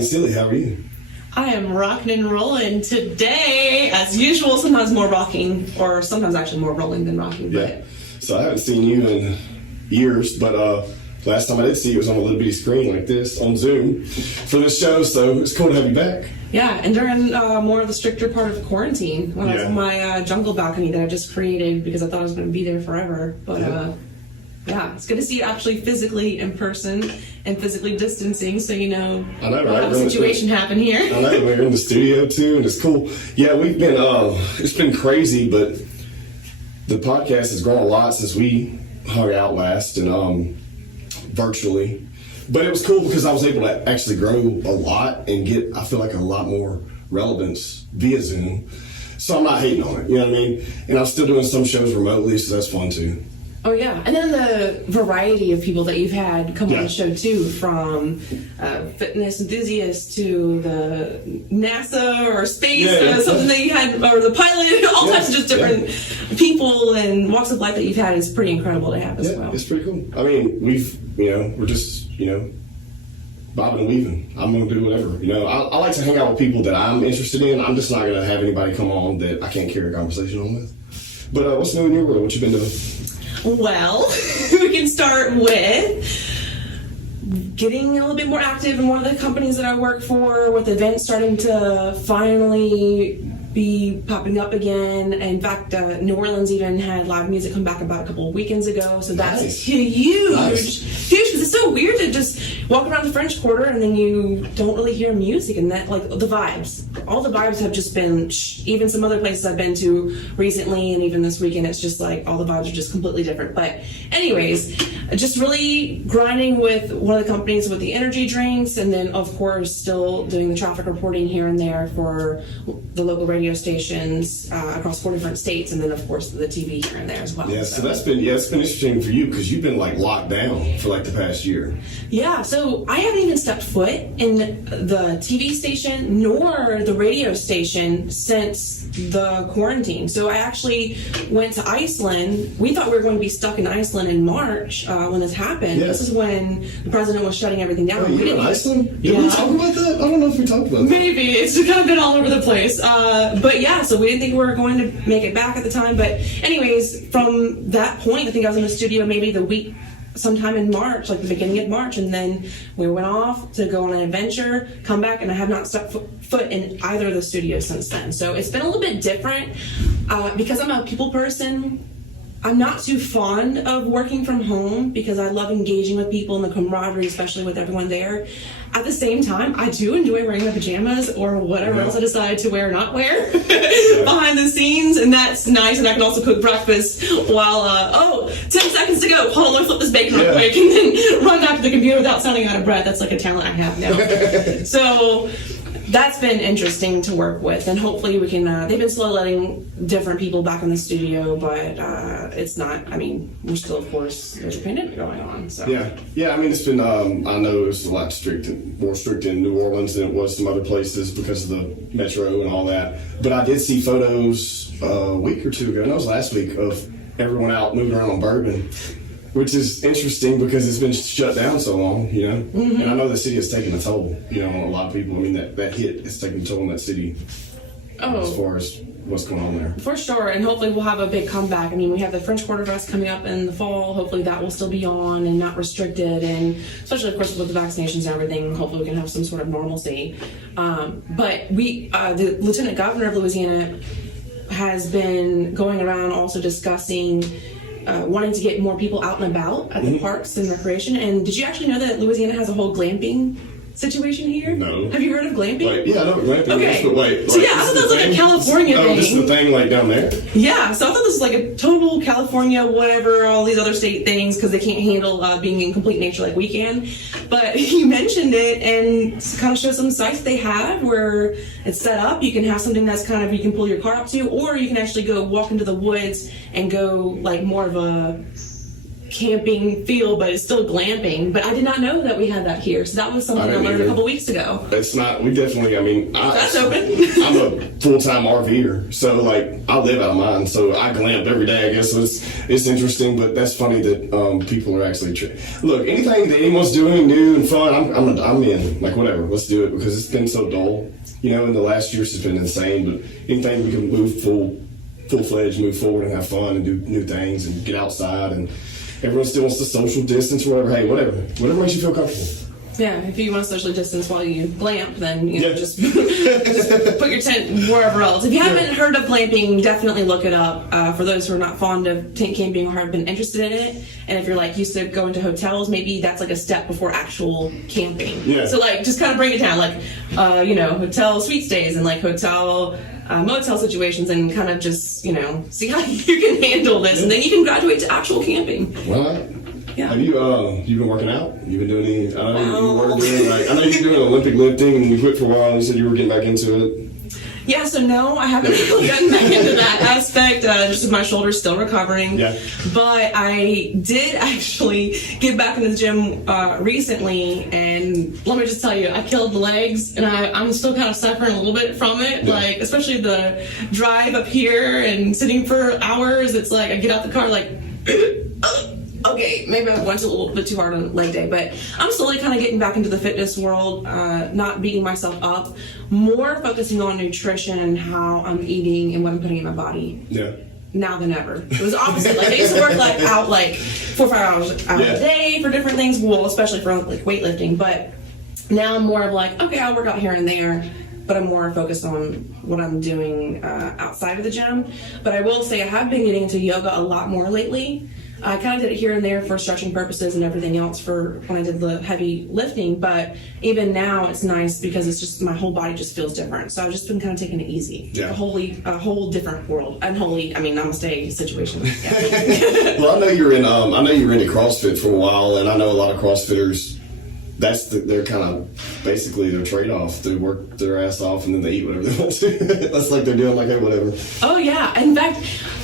Colleen Seeley, how are you? I am rocking and rolling today, as usual. Sometimes more rocking, or sometimes actually more rolling than rocking. But Yeah. So I haven't seen you in years, but last time I did see you was on a little bitty screen like this on Zoom for this show. So it's cool to have you back. yeah, and during more of the stricter part of the quarantine, when I was on my jungle balcony that I just created because I thought I was going to be there forever. But yeah, it's good to see you actually physically in person and physically distancing, so you know, I know, we'll right? have a situation happen here. I know, we're in the studio too, and it's cool. Yeah, we've been, it's been crazy, but the podcast has grown a lot since we hung out last and virtually. But it was cool because I was able to actually grow a lot and get, I feel like, a lot more relevance via Zoom. So I'm not hating on it, you know what I mean? And I'm still doing some shows remotely, so that's fun too. Oh yeah, and then the variety of people that you've had come on the show too, from fitness enthusiasts to the NASA or space, something that you had, or the pilot, all types of just different people and walks of life that you've had is pretty incredible to have as well. It's pretty cool. I mean, we're just, bobbing and weaving. I'm going to do whatever. I like to hang out with people that I'm interested in. I'm just not going to have anybody come on that I can't carry a conversation on with. But what's new in your world? What you been doing? Well, we can start with getting a little bit more active in one of the companies that I work for, with events starting to finally be popping up again. In fact, New Orleans even had live music come back about a couple of weekends ago, so that's huge. Huge, because it's so weird to just walk around the French Quarter and then you don't really hear music, and that, like, the vibes. All the vibes have just been, even some other places I've been to recently and even this weekend, it's just like all the vibes are just completely different. But anyways, just really grinding with one of the companies with the energy drinks, and then of course still doing the traffic reporting here and there for the local radio stations across 4 different states, and then of course the TV here and there as well. Yeah, so it's been interesting for you because you've been like locked down for like the past year. Yeah, so I haven't even stepped foot in the TV station nor the radio station since the quarantine. So I actually went to Iceland. We thought we were going to be stuck in Iceland in March when this happened. This is when the president was shutting everything down. Wait, you in Iceland? Did we talk about that? I don't know if we talked about that. Maybe. It's kind of been all over the place. But yeah, so we didn't think we were going to make it back at the time. But anyways, from that point, I think I was in the studio maybe the week sometime in March, like the beginning of March, and then we went off to go on an adventure, come back, and I have not stepped foot in either of the studios since then. So it's been a little bit different because I'm a people person. I'm not too fond of working from home because I love engaging with people and the camaraderie, especially with everyone there. At the same time, I do enjoy wearing my pajamas or whatever else I decide to wear or not wear behind the scenes, and that's nice. And I can also cook breakfast while, 10 seconds to go. Hold on, let me flip this bacon real quick, and then run back to the computer without sounding out of breath. That's like a talent I have now. So that's been interesting to work with, and hopefully we can, they've been slow letting different people back in the studio, but it's not, we're still, of course, there's a pandemic going on, so. Yeah, it's been, I know it's a lot more strict in New Orleans than it was some other places because of the metro and all that, but I did see photos a week or two ago, and that was last week, of everyone out moving around on Bourbon, which is interesting because it's been shut down so long, And I know the city has taken a toll, on a lot of people. That hit has taken a toll on that city as far as what's going on there. For sure, and hopefully we'll have a big comeback. We have the French Quarter Fest coming up in the fall. Hopefully that will still be on and not restricted, and especially, of course, with the vaccinations and everything, hopefully we can have some sort of normalcy. But the Lieutenant Governor of Louisiana has been going around also discussing wanting to get more people out and about at the parks and recreation. And did you actually know that Louisiana has a whole glamping situation here? No. Have you heard of glamping? I know what glamping is, but wait. So yeah, I thought that was like a California thing. Oh, this is the thing like down there? Yeah, so I thought this was like a total California, whatever, all these other state things, because they can't handle being in complete nature like we can. But you mentioned it, and kind of show some sites they have where it's set up. You can have something that's kind of, you can pull your car up to, or you can actually go walk into the woods and go like more of a camping feel, but it's still glamping. But I did not know that we had that here, so that was something I learned a couple weeks ago. It's not. We definitely. I mean, That's open. I'm a full-time RVer, so like I live out of mine, so I glamp every day. I guess so it's interesting, but that's funny that people are actually. Look, anything that anyone's doing new and fun, I'm in. Like whatever, let's do it because it's been so dull. You know, in the last years it's been insane. But anything we can move full-fledged, move forward and have fun and do new things and get outside and. Everyone still wants to social distance or whatever. Hey, whatever makes you feel comfortable. Yeah, if you want to socially distance while you glamp, then just put your tent wherever else. If you haven't heard of glamping, definitely look it up. For those who are not fond of tent camping or have been interested in it, and if you're like used to going to hotels, maybe that's like a step before actual camping. Yeah. So like just kind of bring it down, like hotel suite stays and like hotel. Motel situations and kind of just, see how you can handle this and then you can graduate to actual camping. Well, yeah. Have you been working out? You've been doing any, I know you were doing I know you're doing Olympic lifting and you quit for a while and you said you were getting back into it. Yeah, so no, I haven't really gotten back into that aspect, just as my shoulder's still recovering. Yeah. But I did actually get back in the gym recently, and let me just tell you, I killed the legs, and I'm still kind of suffering a little bit from it, like, especially the drive up here and sitting for hours. It's like, I get out the car, like, okay, maybe I went a little bit too hard on leg day, but I'm slowly kind of getting back into the fitness world, not beating myself up, more focusing on nutrition and how I'm eating and what I'm putting in my body. Yeah. Now than ever. It was opposite. Like I used to work out 4 or 5 hours out a day for different things, well, especially for like weightlifting, but now I'm more of like, okay, I'll work out here and there, but I'm more focused on what I'm doing outside of the gym. But I will say I have been getting into yoga a lot more lately. I kind of did it here and there for stretching purposes and everything else for when I did the heavy lifting, but even now it's nice because it's just my whole body just feels different. So I've just been kind of taking it easy. Yeah. A whole different world. Unholy, namaste situation. Yeah. Well, I know you're into CrossFit for a while, and I know a lot of CrossFitters. They're kind of basically their trade-off. They work their ass off and then they eat whatever they want to. That's like they're doing like, hey, whatever. Oh yeah. In fact,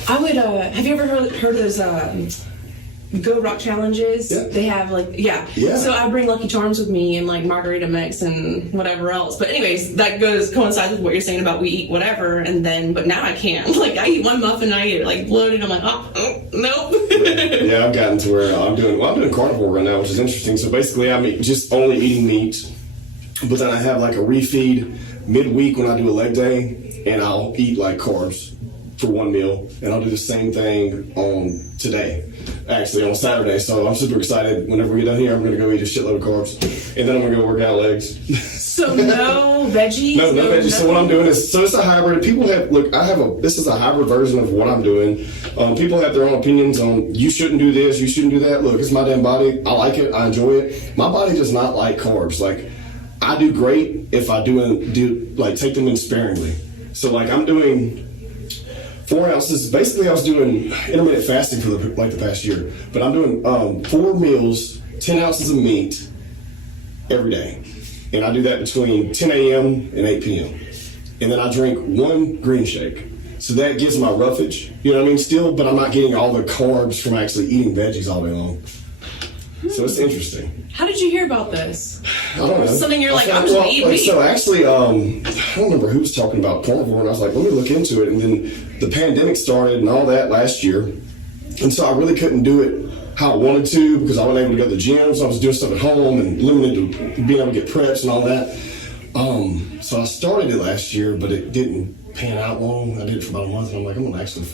I would. Have you ever heard of those Go Rock challenges? Yeah. They have yeah. So I bring Lucky Charms with me and like margarita mix and whatever else. But anyways, that coincides with what you're saying about we eat whatever, but now I can't. Like I eat one muffin and I get like bloated. I'm like, oh nope. Yeah, I've gotten to where I'm doing carnivore right now, which is interesting. So basically, I'm just only eating meat, but then I have like a refeed midweek when I do a leg day, and I'll eat like carbs for one meal, and I'll do the same thing on Saturday. So I'm super excited. Whenever we get done here, I'm going to go eat a shitload of carbs, and then I'm going to go work out legs. So no veggies? No veggies. So what I'm doing is, it's a hybrid. People this is a hybrid version of what I'm doing. People have their own opinions on, you shouldn't do this, you shouldn't do that. Look, it's my damn body. I like it. I enjoy it. My body does not like carbs. Like, I do great if I take them in sparingly. So like I'm doing 4 ounces. Basically, I was doing intermittent fasting for the past year, but I'm doing 4 meals, 10 ounces of meat every day, and I do that between 10 a.m. and 8 p.m. And then I drink 1 green shake, so that gives my roughage. You know what I mean? Still, but I'm not getting all the carbs from actually eating veggies all day long. So it's interesting. How did you hear about this? I don't know. Something you're like, I'm just gonna eat meat. So actually, I don't remember who was talking about carnivore, and I was like, let me look into it. And then the pandemic started and all that last year, and so I really couldn't do it how I wanted to because I wasn't able to go to the gym, so I was doing stuff at home and limited to being able to get preps and all that. So I started it last year, but it didn't pan out long. I did it for about a month, and I'm like, I'm gonna actually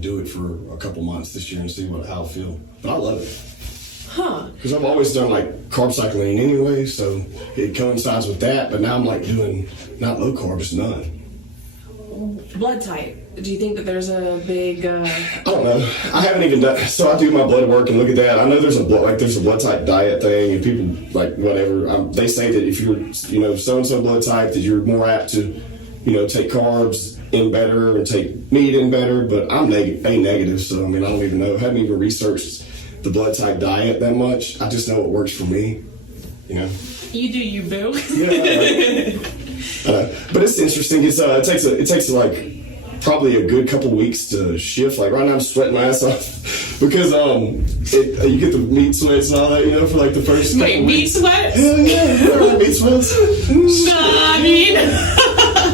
do it for a couple months this year and see how I feel. But I love it. Huh. Because I've always done like carb cycling anyway, so it coincides with that. But now I'm like doing not low carbs, none. Blood type. Do you think that there's a big? I don't know. I haven't even done. So I do my blood work and look at that. I know there's a blood type diet thing, and people like whatever. They say that if you're so and so blood type, that you're more apt to take carbs in better and take meat in better. But I'm A negative, so I don't even know. I haven't even researched the blood type diet that much. I just know what works for me. You do you, boo. Yeah. But it's interesting. It takes like probably a good couple weeks to shift. Like right now I'm sweating my ass off. because you get the meat sweats and all that, for like the first. Wait, meat sweats? Hell yeah, meat sweats. Nah, I mean.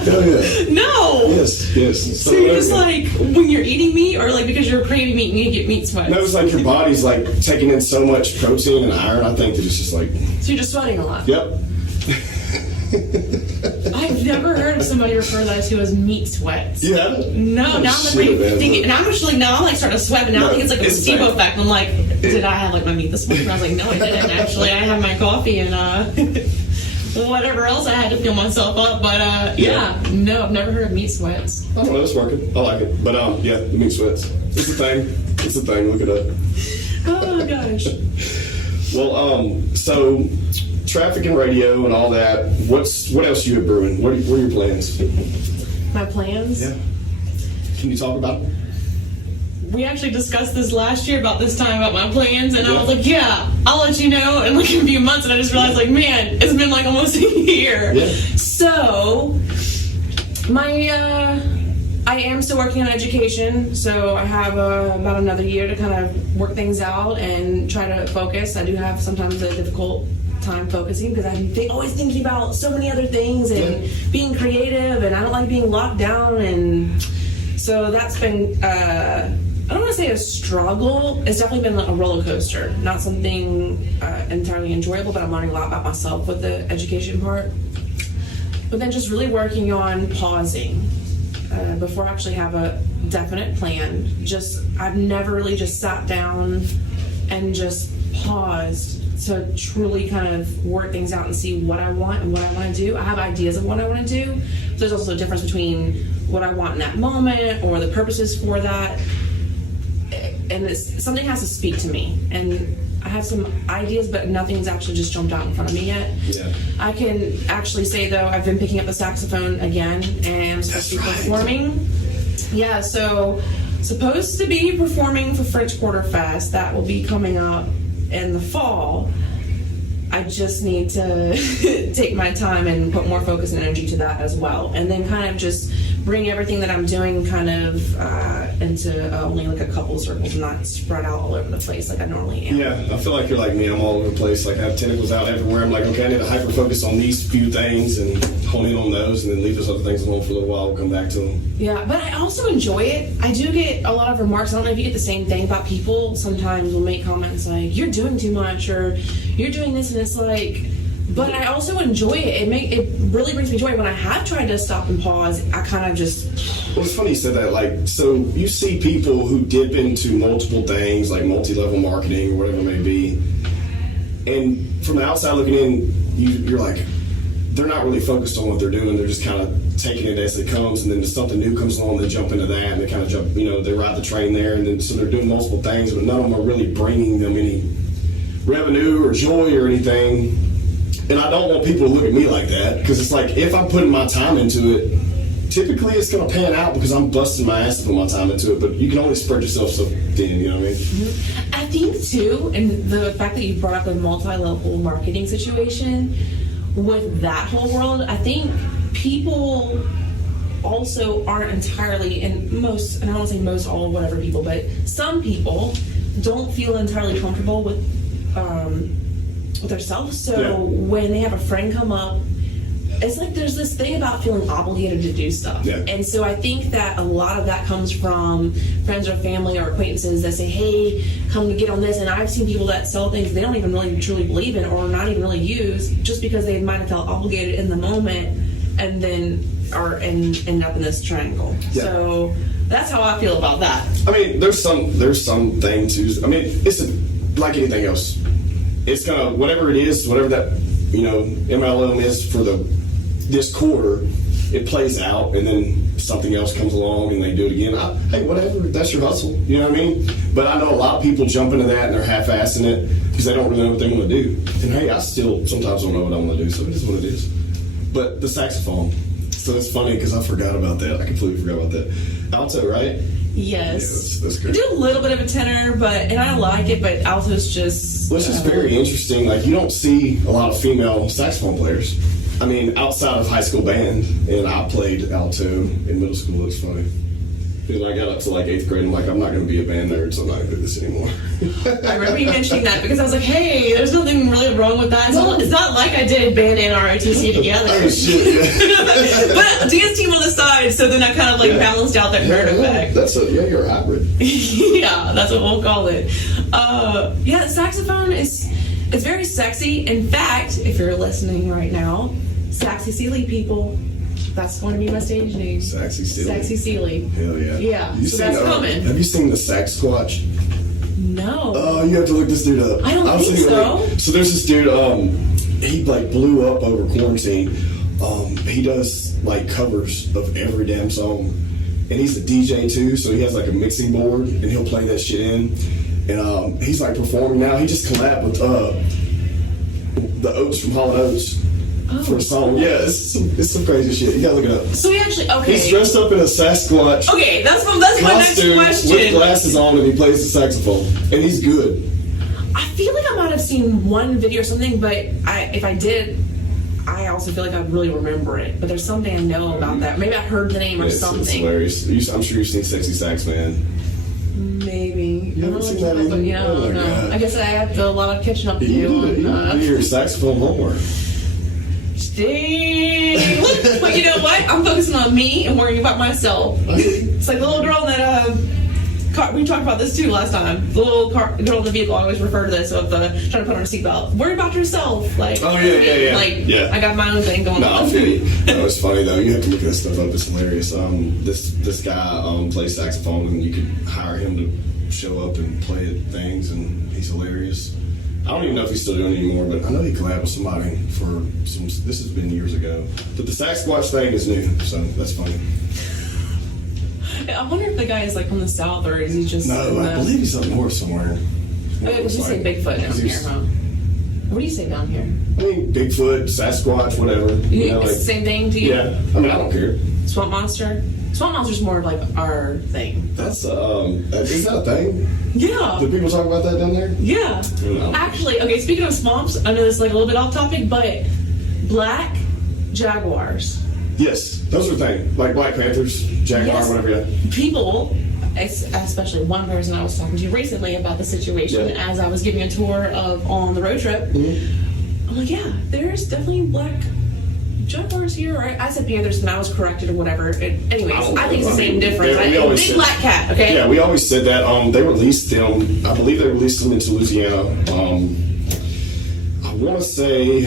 Hell yeah. No. Yes. So you're just like when you're eating meat, or like because you're craving meat and you get meat sweats? No, it's like your body's like taking in so much protein and iron. I think that it's just like. So you're just sweating a lot. Yep. I've never heard of somebody refer that to as meat sweats. Yeah. No, now I'm like thinking, and I'm actually now I'm like starting to sweat, but now I think it's like a placebo effect. I'm like, did I have like my meat this morning? And I was like, no, I didn't. Actually, I had my coffee and whatever else I had to fill myself up. But no, I've never heard of meat sweats. I don't know, it's working. I like it, but yeah, the meat sweats. It's a thing. It's a thing. Look it up. Oh my gosh. Well, so. Traffic and radio and all that. What else you have brewing? What are your plans? My plans? Yeah. Can you talk about it? We actually discussed this last year about this time about my plans, and I was like, yeah, I'll let you know in like a few months. And I just realized, like, man, it's been like almost a year. Yeah. So, I am still working on education, so I have about another year to kind of work things out and try to focus. I do have sometimes a difficult time focusing because I'm always thinking about so many other things and being creative, and I don't like being locked down, and so that's been I don't want to say a struggle. It's definitely been like a roller coaster, not something entirely enjoyable, but I'm learning a lot about myself with the education part. But then just really working on pausing before I actually have a definite plan. I've never really just sat down and just paused to truly kind of work things out and see what I want and what I want to do. I have ideas of what I want to do. So there's also a difference between what I want in that moment or the purposes for that. And something has to speak to me. And I have some ideas, but nothing's actually just jumped out in front of me yet. Yeah. I can actually say, though, I've been picking up the saxophone again, and I'm supposed to be performing. Yeah, so supposed to be performing for French Quarter Fest. That will be coming up in the fall. I just need to take my time and put more focus and energy to that as well, and then kind of just bring everything that I'm doing kind of into only like a couple circles and not spread out all over the place like I normally am. Yeah, I feel like you're like me. I'm all over the place. Like I have tentacles out everywhere. I'm like, okay, I need to hyper focus on these few things and hone in on those, and then leave those other things alone for a little while. We'll come back to them. Yeah, but I also enjoy it. I do get a lot of remarks. I don't know if you get the same thing about people. Sometimes will make comments like, "You're doing too much," or "You're doing this," and it's like. But I also enjoy it. It really brings me joy. When I have tried to stop and pause, I kind of just. Well, it's funny you said that. Like, so you see people who dip into multiple things, like multi-level marketing or whatever it may be, and from the outside looking in, you're like, they're not really focused on what they're doing. They're just kind of taking it as it comes, and then if something new comes along, they jump into that, and they kind of jump. They ride the train there, and then so they're doing multiple things, but none of them are really bringing them any revenue or joy or anything. And I don't want people to look at me like that, because it's like, if I'm putting my time into it, typically it's going to pan out because I'm busting my ass to put my time into it, but you can only spread yourself so thin, you know what I mean? Mm-hmm. I think, too, and the fact that you brought up the multi-level marketing situation, with that whole world, I think people also aren't entirely, and I don't want to say most, all, whatever people, but some people don't feel entirely comfortable with themselves. So when they have a friend come up, it's like there's this thing about feeling obligated to do stuff. Yeah. And so I think that a lot of that comes from friends or family or acquaintances that say, hey, come to get on this. And I've seen people that sell things they don't even really truly believe in or not even really use, just because they might have felt obligated in the moment and then end up in this triangle. Yeah. So that's how I feel about that. I mean, there's some thing to, I mean, it's like anything else. It's gonna, whatever it is, whatever that, MLM is for this quarter, it plays out, and then something else comes along and they do it again. Hey, whatever, that's your hustle, you know what I mean? But I know a lot of people jump into that and they're half-assing it because they don't really know what they want to do. And hey, I still sometimes don't know what I want to do, so it is what it is. But the saxophone, so it's funny because I forgot about that. I completely forgot about that. Alto, right? Yes. Yeah, that's great. I do a little bit of a tenor, and I like it, but alto's just... Well, it's just very interesting. Like, you don't see a lot of female saxophone players. I mean, outside of high school band, and I played alto in middle school. It's funny. And I got up to like 8th grade, I'm like, I'm not going to be a band nerd, so I'm not going to do this anymore. I remember you mentioning that because I was like, hey, there's nothing really wrong with that. It's not like I did band and ROTC together. Oh, shit, yeah. But dance team on the side, so then I kind of like balanced out that nerd effect. You're a hybrid. Yeah, that's what we'll call it. Yeah, saxophone it's very sexy. In fact, if you're listening right now, Saxy Seeley people, that's going to be my stage name. Saxy Seeley. Saxy Seeley. Hell yeah. Yeah, so that's coming. Have you seen the Sax Squatch? No. Oh, you have to look this dude up. I don't think so. So there's this dude, he like blew up over quarantine. He does like covers of every damn song. And he's a DJ too, so he has like a mixing board and he'll play that shit in. And he's like performing now. He just collabed with the Oats from Hall & Oates. For a song, yeah, it's some crazy shit. You gotta look it up. So he actually, okay. He's dressed up in a Sasquatch. Okay, that's my next question. With glasses on, and he plays the saxophone, and he's good. I feel like I might have seen one video or something, but if I did, I also feel like I'd really remember it. But there's something I know about that. Maybe I heard the name or something. It's hilarious. I'm sure you've seen Sexy Sax Man. Maybe. You haven't seen that either? No. God. I guess I have a lot of catching up to do. You do your saxophone homework. Dang. Look, but you know what? I'm focusing on me and worrying about myself. It's like the little girl in that we talked about this too last time. The little girl in the vehicle. I always refer to this of trying to put on a seatbelt. Worry about yourself. Like, oh yeah. Like, I got my own thing going on. I feel you. No, it's funny though. You have to look this stuff up. It's hilarious. This guy plays saxophone, and you could hire him to show up and play at things, and he's hilarious. I don't even know if he's still doing it anymore, but I know he collabed with somebody for some. This has been years ago. But the Sasquatch thing is new, so that's funny. I wonder if the guy is like from the south, or is he just? No, I believe he's up north somewhere. Would you say Bigfoot down here, huh? What do you say down here? I mean, Bigfoot, Sasquatch, whatever. You know, like, same thing to you? Yeah, I mean, I don't care. Swamp monster. Swamp monster's more of like our thing. That's is that a thing? Yeah. Do people talk about that down there? Yeah. No. Actually, okay, speaking of swamps, I know it's like a little bit off topic, but black jaguars. Yes, those are things. Like Black Panthers, Jaguar, Yes. whatever, yeah. People, especially one person I was talking to recently about the situation as I was giving a tour on the road trip. Mm-hmm. I'm like, yeah, there's definitely black jaguars here, right? I said panthers and I was corrected or whatever. Anyways, I think it's the same difference. Big black cat, okay? Yeah, we always said that. They released them, I believe they released them into Louisiana. I want to say,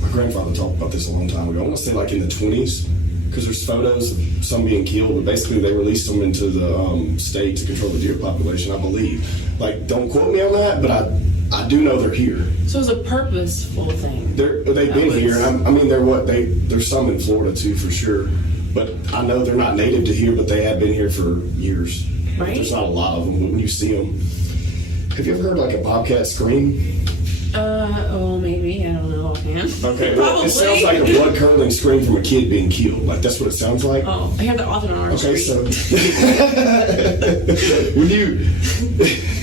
my grandfather talked about this a long time ago. I want to say like in the 20s, because there's photos of some being killed, but basically they released them into the state to control the deer population, I believe. Like, don't quote me on that, but I do know they're here. So it's a purposeful thing. They've been here. I mean, there's some in Florida too, for sure. But I know they're not native to here, but they have been here for years. Right. There's not a lot of them, but when you see them, have you ever heard like a bobcat scream? Maybe. I don't know offhand. Okay, well, it sounds like a blood-curdling scream from a kid being killed. Like, that's what it sounds like. Oh, I hear that often on our street. So when you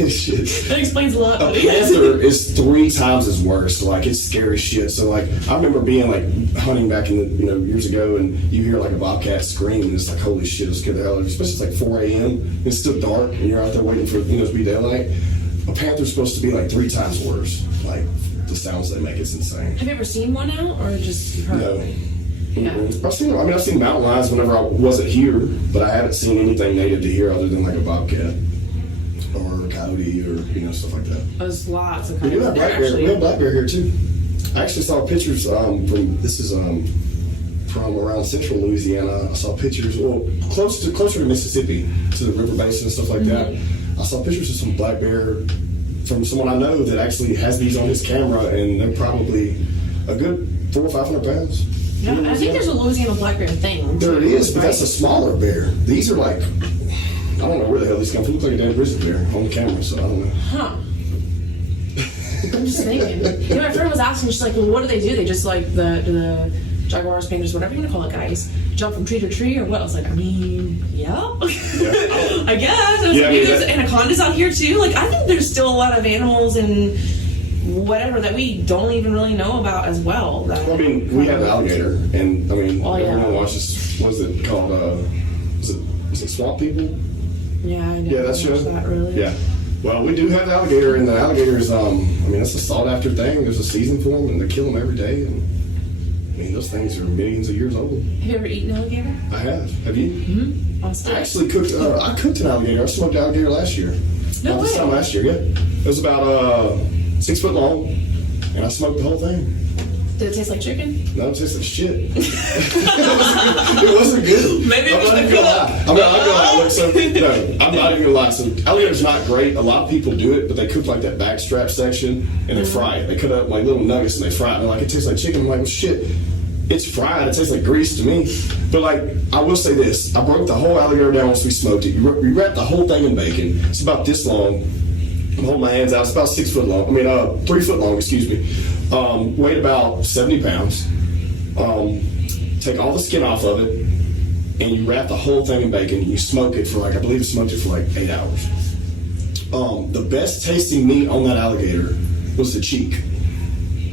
shit. That explains a lot. A panther is 3 times as worse. So, like, it's scary shit. So, like, I remember being like hunting back in the years ago, and you hear like a bobcat scream, and it's like, holy shit, it'll scare the hell out of you. Especially it's like 4 a.m. It's still dark, and you're out there waiting for it to be daylight. A panther's supposed to be like 3 times worse. Like, the sounds they make, it's insane. Have you ever seen one out, or just heard? No. Yeah. I've seen mountain lions whenever I wasn't here, but I haven't seen anything native to here other than like a bobcat or a coyote or stuff like that. There's lots of We kinds. do have black bear. We have black bear here too. I actually saw pictures from around central Louisiana. I saw pictures, closer to Mississippi, to the river basin and stuff like that. I saw pictures of some black bear from someone I know that actually has these on his camera, and they're probably a good 400 or 500 pounds. Yeah, I think there's a Louisiana black bear thing. There it is, but that's a smaller bear. These are like, I don't know where the hell these come from. Look like a damn grizzly bear on the camera, so I don't know. Huh. I'm just thinking. My friend was asking, she's like, well, what do? They just like the jaguars, panthers, whatever you want to call it, guys, jump from tree to tree or what? I was like, I mean, yeah. I guess. Maybe there's anacondas out here too. Like, I think there's still a lot of animals and whatever that we don't even really know about as well. We have an alligator, and everyone watches, what is it called? Is is it Swamp People? Yeah, I know. Yeah, that's watch show. that really. Yeah. Well, we do have the alligator, and the alligators. I mean, that's a sought after thing. There's a season for them, and they kill them every day. And I mean, those things are millions of years old. Have you ever eaten alligator? I have. Have you? Mm-hmm. On steak. I actually cooked. I cooked an alligator. I smoked alligator last year. No About this way. time last year. Yeah. It was about 6 foot long, and I smoked the whole thing. Did it taste like chicken? No, it tastes like shit. It wasn't good. Maybe I'm it was not the even gonna lie. I'm not gonna lie. Look, so, no, I'm not even gonna lie. So alligator's not great. A lot of people do it, but they cook like that backstrap section and they fry it. They cut up like little nuggets and they fry it. And they're like, it tastes like chicken. I'm like, well, shit. It's fried. It tastes like grease to me. But like, I will say this: I broke the whole alligator down once we smoked it. You wrap the whole thing in bacon. It's about this long. I'm holding my hands out. It's about 6 foot long. 3 foot long. Excuse me. Weighed about 70 pounds. Take all the skin off of it, and you wrap the whole thing in bacon. And you smoke it for like, I believe you smoked it for like 8 hours. The best tasting meat on that alligator was the cheek.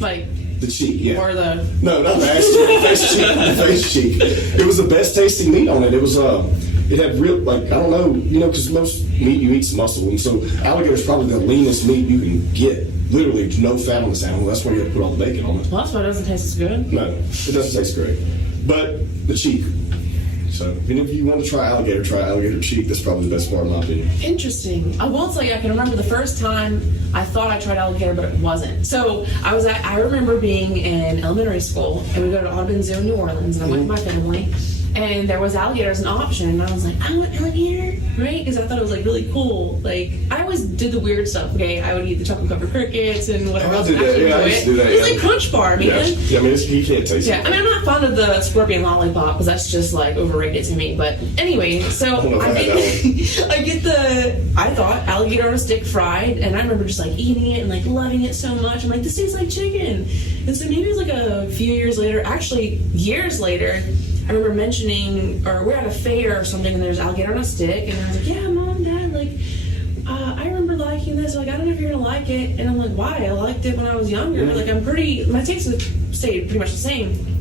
Like, The cheek, yeah. or the... No, not the ass cheek. The face cheek. The face cheek. It was the best tasting meat on it. It was it had real, like, I don't know, because most meat you eat's muscle, and so alligator's probably the leanest meat you can get. Literally, no fat on this animal. That's why you have to put all the bacon on it. Well, that's why it doesn't taste as good. No, it doesn't taste great. But the cheek. So, if you want to try alligator cheek. That's probably the best part, in my opinion. Interesting. I won't say I can remember the first time I thought I tried alligator, but it wasn't. So I remember being in elementary school, and we go to Audubon Zoo in New Orleans, and I went with my family, and there was alligator as an option, and I was like, I want alligator, right? Because I thought it was like really cool. Like, I always did the weird stuff. Okay, I would eat the chocolate covered crickets and whatever else. I used to do that. It's like Crunch Bar, man. Yeah, I mean, he can't taste Yeah, it. I mean, I'm not fond of the scorpion lollipop because that's just like overrated to me. But anyway, so I thought alligator on a stick fried, and I remember just like eating it and like loving it so much. I'm like, this tastes like chicken. And so maybe it was like a few years later, actually years later, I remember mentioning, or we're at a fair or something, and there's alligator on a stick, and I was like, yeah, Mom, Dad, like, I remember liking this. Like, I don't know if you're gonna like it. And I'm like, why? I liked it when I was younger. Like, my taste stayed pretty much the same.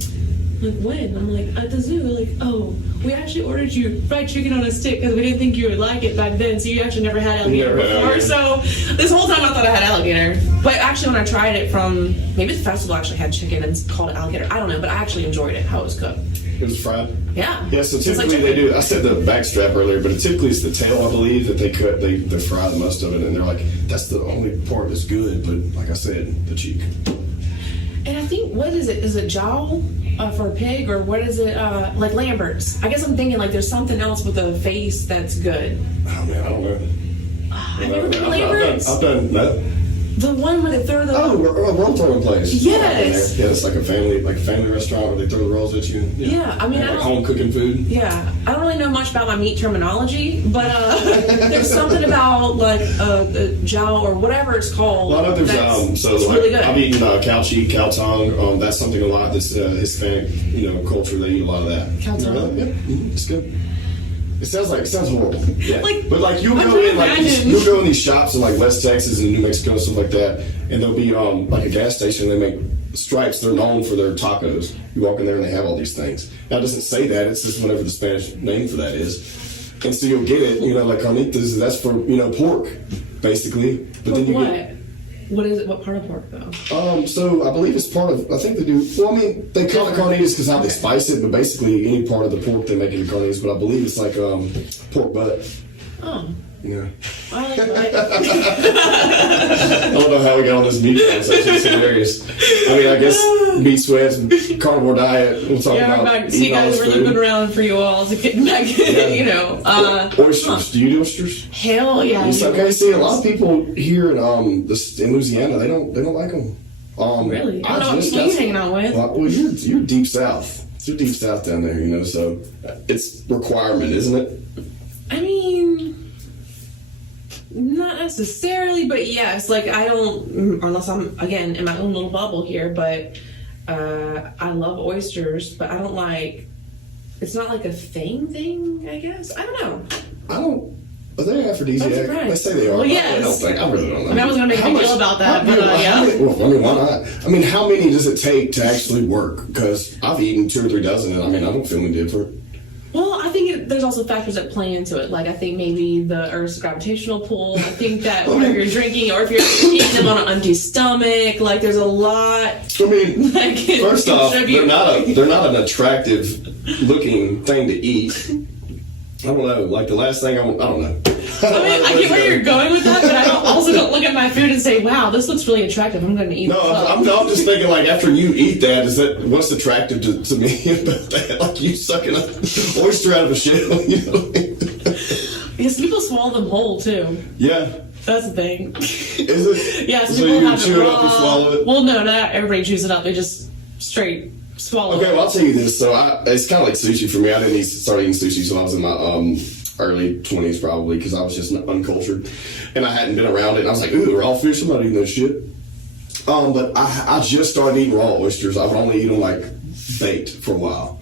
I'm like, when? I'm like, at the zoo. Like, oh, we actually ordered you fried chicken on a stick because we didn't think you would like it back then. So you actually never had alligator before. So this whole time I thought I had alligator. But actually, when I tried it from, maybe the festival actually had chicken and called it alligator. I don't know, but I actually enjoyed it, how it was cooked. It was fried? Yeah. Yeah, so Tastes like typically they chicken. do, I said the backstrap earlier, but typically it's the tail, I believe, that they cut, they fry the most of it, and they're like, that's the only part that's good, but like I said, the cheek. And I think, what is it? Is it jowl for a pig, or what is it? Like Lambert's. I guess I'm thinking like there's something else with the face that's good. Oh man, I don't know. I've never been to Lambert's. I've done that. The one where they throw the... Oh, a roll throwing place. Yes. Yeah, it's like a family restaurant where they throw the rolls at you. Yeah, I mean, like I don't... home cooking food. Yeah, I don't really know much about my meat terminology, but there's something about like a jowl or whatever it's called. Well, I know there's it's like, really good. I've eaten cow cheek, cow tongue. That's something a lot. This Hispanic, culture, they eat a lot of that. Cow tongue? Yeah, it's good. It sounds horrible. Yeah. But you'll I'm go in imagine. you'll go in these shops in like West Texas and New Mexico and stuff like that, and there'll be like a gas station. They make stripes. They're known for their tacos. You walk in there and they have all these things. Now it doesn't say that. It's just whatever the Spanish name for that is. And so you'll get it. Like carnitas. That's for pork, basically. But then you get. What is it? What part of pork though? So I believe it's part of. I think they do. Well, I mean, they call it carnitas because how they spice it, but basically any part of the pork they make into carnitas. But I believe it's like pork butt. Oh. Yeah. I like that. I don't know how we got on this meat conversation. It's hilarious. I mean, I guess meat sweats, carnivore diet. We'll talk about. See, guys, we're looking around for you all to get back. Oysters. Do you do oysters? Hell yeah. It's okay. See, a lot of people here in Louisiana, they don't like them. Really? I don't know what people you're hanging out with. Well, you're deep south. You're deep south down there, so it's requirement, isn't it? I mean, not necessarily, but yes. Like, I don't, unless I'm, again, in my own little bubble here, but I love oysters, but I don't like, it's not like a thing, I guess. I don't know. Are they aphrodisiac? They say they are. Well, yes. I really don't know. I mean, I was going to make a big deal about that, but yeah. Why not? I mean, how many does it take to actually work? Because I've eaten 2 or 3 dozen, and I don't feel any different. Well, I think there's also factors that play into it. Like, I think maybe the Earth's gravitational pull. I think that whenever you're drinking or if you're eating them on an empty stomach, like, there's a lot. I mean, Like, first off, they're not an attractive looking thing to eat. I don't know. Like the last thing I don't know. I mean, I get where you're going with that, but I also don't look at my food and say, "Wow, this looks really attractive. I'm going to eat." No, I'm just thinking like after you eat that, what's attractive to me about that? Like you sucking an oyster out of a shell, you know? Because people swallow them whole too. Yeah. That's the thing. Is it? Yeah, so people you have chew it it up and swallow it? Well, no, not everybody chews it up. They just straight swallow it. Okay, well, I'll tell you this. So it's kind of like sushi for me. I didn't start eating sushi until I was in my early 20s probably because I was just uncultured. And I hadn't been around it. And I was like, ooh, raw fish, I'm not eating that shit. But I just started eating raw oysters. I would only eat them like baked for a while.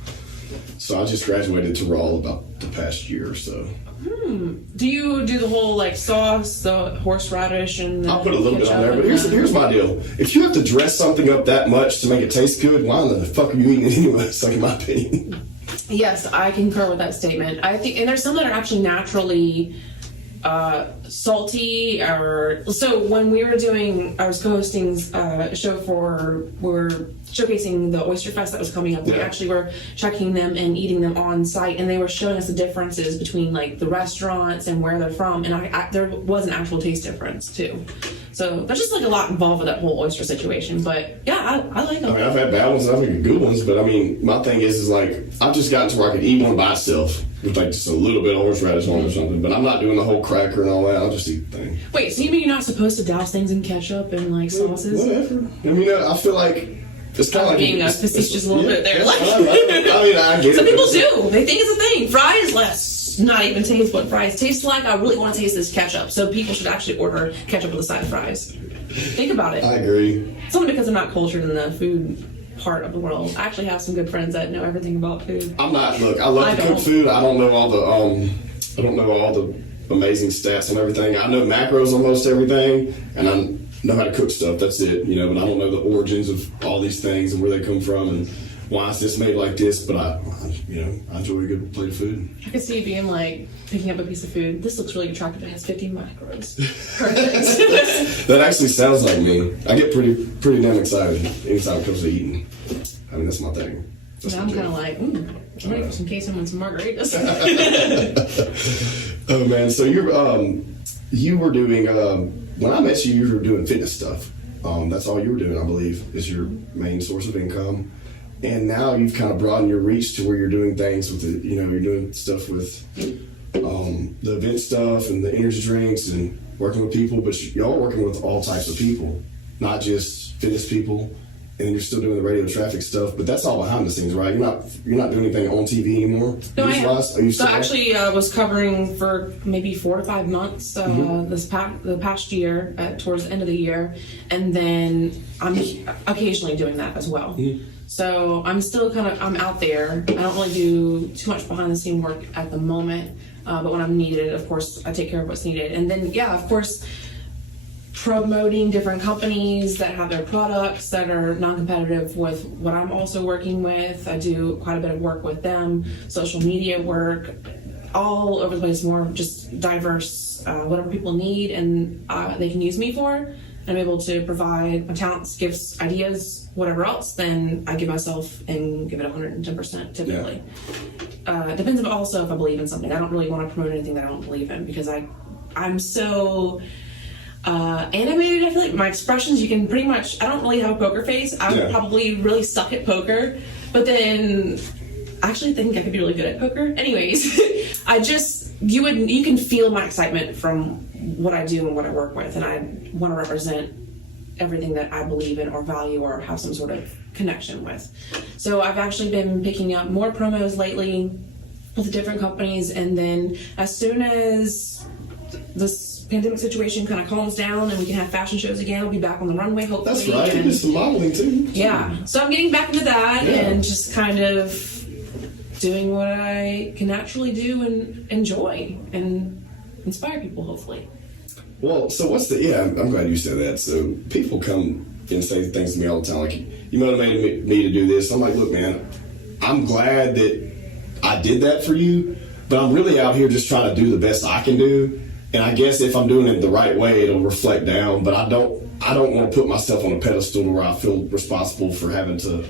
So I just graduated to raw about the past year or so. Do you do the whole like sauce, the horseradish, and I'll put a little bit on there, but here's my deal. If you have to dress something up that much to make it taste good, why in the fuck are you eating it anyway? It's like in my opinion. Yes, I concur with that statement. I think, and there's some that are actually naturally salty. Or so when we were doing, I was co-hosting a show we're showcasing the Oyster Fest that was coming up. We actually were checking them and eating them on site, and they were showing us the differences between like the restaurants and where they're from, and there was an actual taste difference too. So there's just like a lot involved with that whole oyster situation. But yeah, I like them. I mean, I've had bad ones and I've had good ones, but I mean, my thing is like I've just gotten to where I could eat one by itself with like just a little bit of horseradish on or something. But I'm not doing the whole cracker and all that. I'll just eat the thing. Wait, so you mean you're not supposed to douse things in ketchup and like sauces? Whatever. I mean, I feel like it's kind of like being facetious a little bit there. Like, I mean, I get some it. people do. They think it's a thing. Fries, not even taste what fries taste like. I really want to taste this ketchup. So people should actually order ketchup with a side of fries. Think about it. I agree. It's only because I'm not cultured in the food part of the world. I actually have some good friends that know everything about food. I'm not. Look, I love to cook food. I don't know all the amazing stats and everything. I know macros on most everything, and I know how to cook stuff. That's it, you know. But I don't know the origins of all these things and where they come from and why is this made like this. But I enjoy a good plate of food. I could see you being like picking up a piece of food. This looks really attractive. It has 50 macros. Perfect. That actually sounds like me. I get pretty damn excited anytime it comes to eating. I mean, that's my thing. Now I'm kind of like, I'm ready for some queso and some margaritas. Oh man, so you were doing when I met you were doing fitness stuff. That's all you were doing, I believe, is your main source of income. And now you've kind of broadened your reach to where you're doing things with it. You know, you're doing stuff with the event stuff and the energy drinks and working with people. But y'all are working with all types of people, not just fitness people. And you're still doing the radio traffic stuff, but that's all behind the scenes, right? You're not doing anything on TV anymore. No, I am. Are you still? So actually, was covering for maybe 4 to 5 months the past year, towards the end of the year, and then I'm occasionally doing that as well. So I'm still I'm out there. I don't really do too much behind the scene work at the moment, but when I'm needed, of course, I take care of what's needed. And then, yeah, of course, promoting different companies that have their products that are non-competitive with what I'm also working with. I do quite a bit of work with them, social media work, all over the place, more just diverse, whatever people need and they can use me for. I'm able to provide my talents, gifts, ideas, whatever else, then I give myself and give it 110% typically. Yeah. Depends also if I believe in something. I don't really want to promote anything that I don't believe in because I'm so animated. I feel like my expressions, you can pretty much, I don't really have a poker face. I would probably really suck at poker, but then I actually think I could be really good at poker. Anyways, you can feel my excitement from what I do and what I work with, and I want to represent everything that I believe in or value or have some sort of connection with. So I've actually been picking up more promos lately with different companies, and then as soon as this pandemic situation kind of calms down and we can have fashion shows again, I'll be back on the runway hopefully. That's right. You did some modeling too. Yeah. So I'm getting back into that and just kind of doing what I can naturally do and enjoy and inspire people hopefully. Well, so I'm glad you said that. So people come and say things to me all the time like, you motivated me to do this. I'm like, look, man, I'm glad that I did that for you, but I'm really out here just trying to do the best I can do. And I guess if I'm doing it the right way, it'll reflect down. But I don't want to put myself on a pedestal where I feel responsible for having to,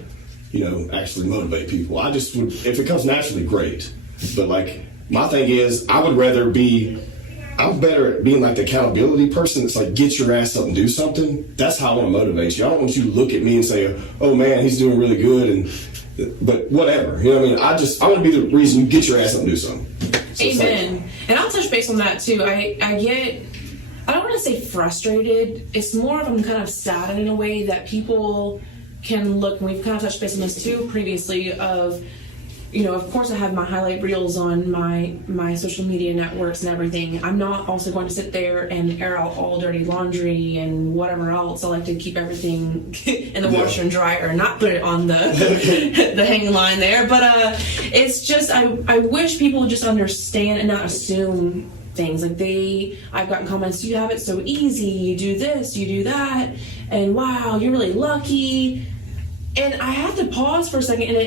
actually motivate people. I just would, if it comes naturally, great. But like, my thing is, I'm better at being like the accountability person. It's like, get your ass up and do something. That's how I want to motivate you. I don't want you to look at me and say, oh man, he's doing really good. But whatever, I want to be the reason you get your ass up and do something. So Amen. And I'll touch base on that too. I don't want to say frustrated. It's more of I'm kind of saddened in a way that people can look, and we've kind of touched base on this too previously, of course I have my highlight reels on my social media networks and everything. I'm not also going to sit there and air out all dirty laundry and whatever else. I like to keep everything in the washer and dryer and not put it on the the hanging line there. But it's just I wish people would just understand and not assume things. Like I've gotten comments, you have it so easy, you do this, you do that, and wow, you're really lucky. And I have to pause for a second, and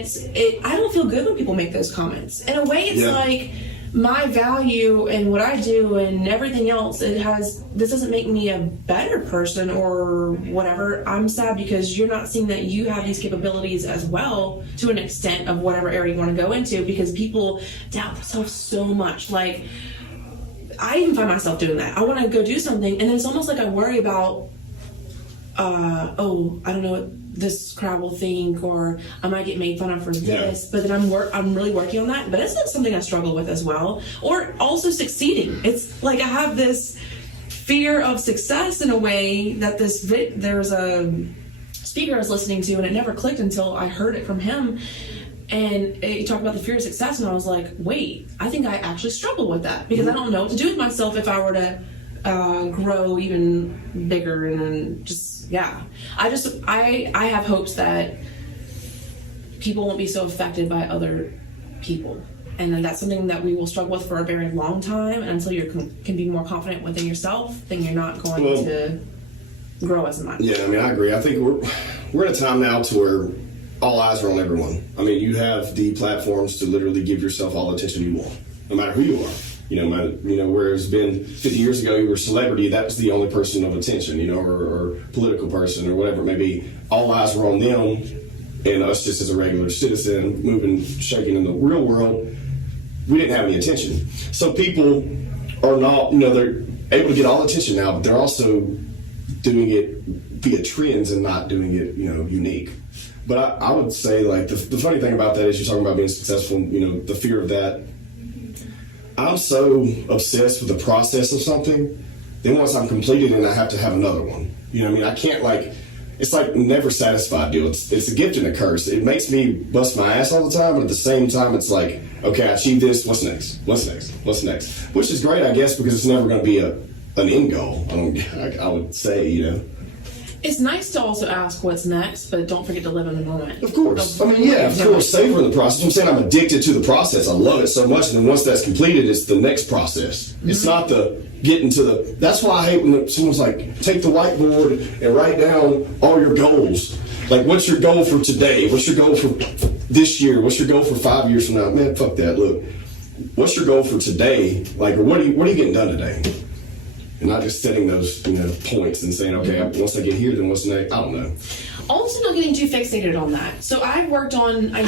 I don't feel good when people make those comments. In a way, it's like my value and what I do and everything else, this doesn't make me a better person or whatever. I'm sad because you're not seeing that you have these capabilities as well to an extent of whatever area you want to go into, because people doubt themselves so much. Like, I even find myself doing that. I want to go do something, and it's almost like I worry about, I don't know what this crowd will think, or I might get made fun of for this, but then I'm really working on that. But it's not something I struggle with as well. Or also succeeding. It's like I have this fear of success in a way that there's a speaker I was listening to, and it never clicked until I heard it from him. And he talked about the fear of success, and I was like, wait, I think I actually struggle with that, because I don't know what to do with myself if I were to grow even bigger. And just I have hopes that people won't be so affected by other people, and then that's something that we will struggle with for a very long time. And until you can be more confident within yourself, then you're not going to grow as much. Yeah, I agree. I think we're at a time now to where all eyes are on everyone. You have the platforms to literally give yourself all the attention you want, no matter who you are. Whereas been 50 years ago, you were a celebrity, that was the only person of attention, or political person or whatever it may be. All eyes were on them, and us just as a regular citizen moving, shaking in the real world, we didn't have any attention. So people are not, they're able to get all attention now, but they're also doing it via trends and not doing it, unique. But I would say, like, the funny thing about that is you're talking about being successful, the fear of that. I'm so obsessed with the process of something, then once I'm completed and I have to have another one. I can't, it's like never satisfied deal. It's a gift and a curse. It makes me bust my ass all the time, but at the same time, it's like, okay, I achieved this, what's next? What's next? Which is great, I guess, because it's never going to be an end goal, I would say, It's nice to also ask what's next, but don't forget to live in the moment. Of course. Of course, savor the process. I'm saying I'm addicted to the process. I love it so much. And then once that's completed, it's the next process. Mm-hmm. It's not the getting to the... That's why I hate when someone's like, take the whiteboard and write down all your goals. Like, what's your goal for today? What's your goal for this year? What's your goal for 5 years from now? Man, fuck that. Look, what's your goal for today? Like, what are you getting done today? And not just setting those, points and saying, okay, once I get here, then what's next? I don't know. Also not getting too fixated on that. So I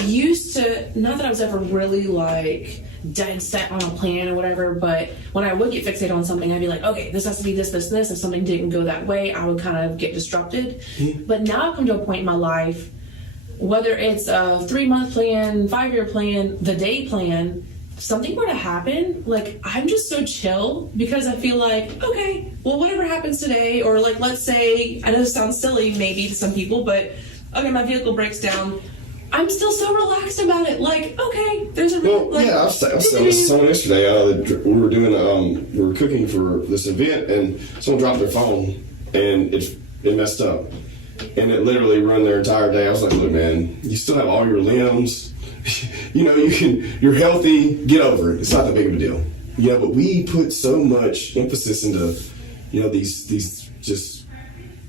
used to, not that I was ever really dead set on a plan or whatever, but when I would get fixated on something, I'd be like, okay, this has to be this. If something didn't go that way, I would kind of get disrupted. Mm-hmm. But now I've come to a point in my life, whether it's a 3-month plan, 5-year plan, the day plan, something were to happen, I'm just so chill, because I feel like, okay, well, whatever happens today, or let's say, I know this sounds silly maybe to some people, but okay, my vehicle breaks down, I'm still so relaxed about it. Okay, there's a I was saying this to someone yesterday. We were cooking for this event, and someone dropped their phone, and it messed up, and it literally ruined their entire day. I was like, look, man, you still have all your limbs. You're healthy, get over it. It's not that big of a deal. But we put so much emphasis into, these just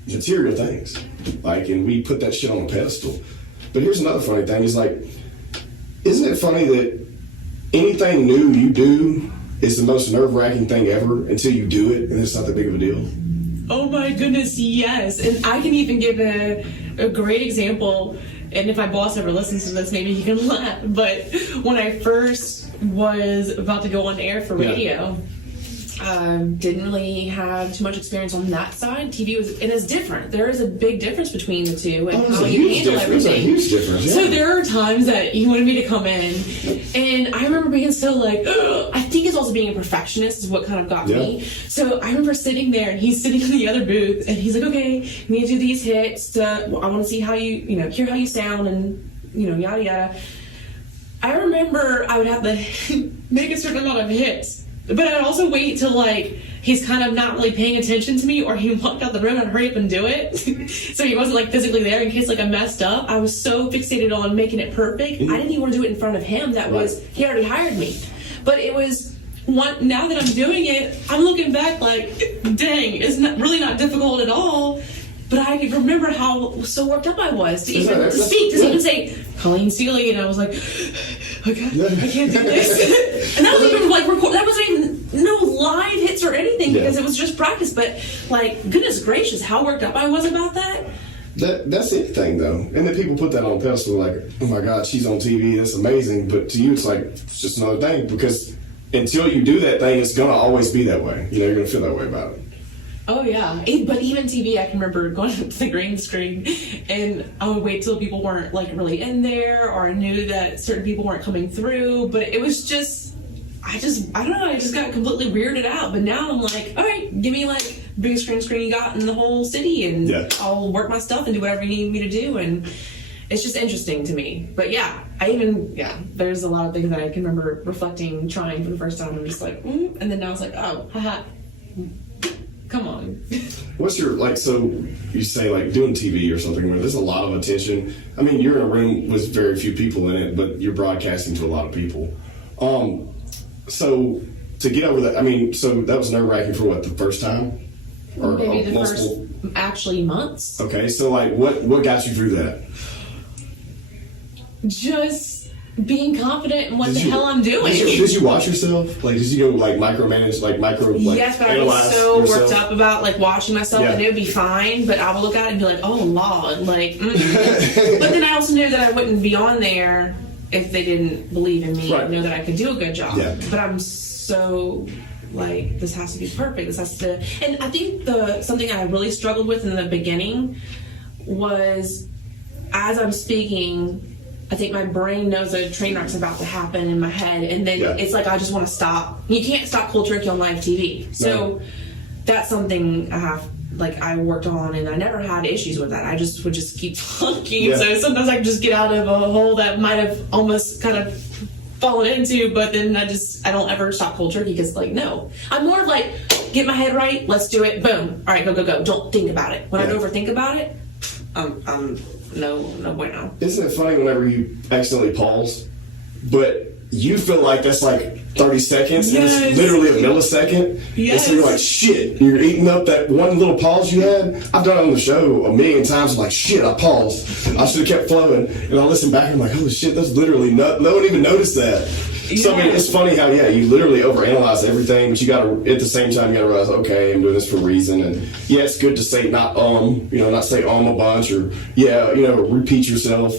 material things. And we put that shit on a pedestal. But here's another funny thing, is isn't it funny that anything new you do is the most nerve-wracking thing ever until you do it, and it's not that big of a deal. Oh my goodness, yes. And I can even give a great example, and if my boss ever listens to this, maybe he can laugh. But when I first was about to go on air for radio, didn't really have too much experience on that side. TV was, and it's different. There is a big difference between the two and how you handle everything. There's a huge difference. Yeah. So there are times that he wanted me to come in, and I remember being so like, I think it's also being a perfectionist is what kind of got me. So I remember sitting there, and he's sitting in the other booth, and he's like, okay, you need to do these hits. I want to see how you hear how you sound, and yada yada. I remember I would have to make a certain amount of hits. But I'd also wait till like he's kind of not really paying attention to me, or he walked out the room and hurry up and do it. So he wasn't like physically there in case like I messed up. I was so fixated on making it perfect. I didn't even want to do it in front of him. He already hired me. But it was now that I'm doing it, I'm looking back like, dang, it's really not difficult at all. But I could remember how so worked up I was to even even say Colleen Seeley, and I was like, oh God, I can't do this. And that was even like that wasn't even no live hits or anything because it was just practice. But like, goodness gracious, how worked up I was about that. That's anything though, and then people put that on a pedestal like, oh my God, she's on TV, that's amazing. But to you, it's like it's just another thing because until you do that thing, it's gonna always be that way. You're gonna feel that way about it. Oh yeah, but even TV, I can remember going up to the green screen, and I would wait till people weren't like really in there, or I knew that certain people weren't coming through. But it was just, I don't know, I just got completely weirded out. But now I'm like, all right, give me like biggest green screen you got in the whole city, and I'll work my stuff and do whatever you need me to do, and it's just interesting to me. But there's a lot of things that I can remember reflecting, trying for the first time. I'm just like, and then now it's like, oh, haha. Come on. What's your, so you say like doing TV or something where there's a lot of attention. I mean, you're in a room with very few people in it, but you're broadcasting to a lot of people. So to get over that, I mean, so that was nerve-wracking for what, the first time? Or maybe the first, actually, months. Okay, so like what got you through that? Just being confident in what the hell I'm doing. Did you watch yourself? Like, did you go like micromanage, yes, but I was so yourself? Worked up about like watching myself, and it would be fine. But I would look at it and be like, "Oh Lord!" Like, but then I also knew that I wouldn't be on there if they didn't believe in me and know that I could do a good job. Yeah. But I'm so like, this has to be perfect. This has to, and I think something I really struggled with in the beginning was as I'm speaking. I think my brain knows a train wreck's about to happen in my head, and then it's like I just want to stop. You can't stop cold turkey on live TV. So that's something I worked on, and I never had issues with that. I just would just keep talking. Yeah. So sometimes I could just get out of a hole that might have almost kind of fallen into, but then I don't ever stop cold turkey because no. I'm more of like, get my head right, let's do it, boom. All right, go. Don't think about it. When I overthink about it, no bueno. Isn't it funny whenever you accidentally pause, but you feel like that's like 30 seconds, and it's literally a millisecond, and so you're like, shit, you're eating up that one little pause you had. I've done it on the show a million times. I'm like, shit, I paused. I should have kept flowing, and I listen back, and I'm like, holy shit, that's literally no one even noticed that. So I mean, it's funny how you literally overanalyze everything, but you gotta at the same time you gotta realize, okay, I'm doing this for a reason, and it's good to say not say a bunch, or repeat yourself.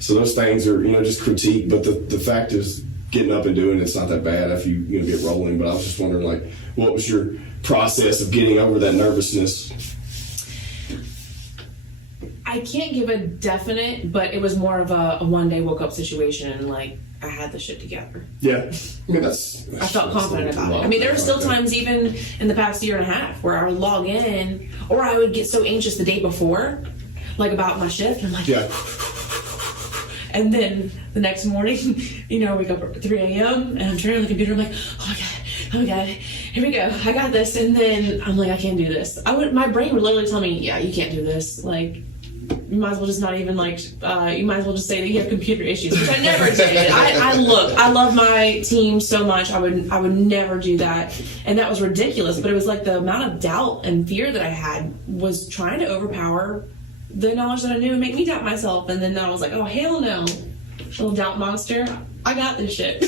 So those things are just critique, but the fact is getting up and doing it's not that bad if you get rolling. But I was just wondering, like, what was your process of getting over that nervousness? I can't give a definite, but it was more of a one day woke up situation, and like I had the shit together. Yeah, I mean I felt confident about it. I mean, there were still times even in the past year and a half where I would log in, or I would get so anxious the day before, like about my shift, and I'm like, and then the next morning, I wake up at 3 a.m. and I'm turning on the computer. I'm like, oh my god, here we go. I got this. And then I'm like, I can't do this. My brain would literally tell me, yeah, you can't do this. Like, you might as well just not even you might as well just say that you have computer issues, which I never did. I love my team so much. I would never do that. And that was ridiculous. But it was like the amount of doubt and fear that I had was trying to overpower the knowledge that I knew and make me doubt myself. And then I was like, oh, hell no. little doubt monster. I got this shit.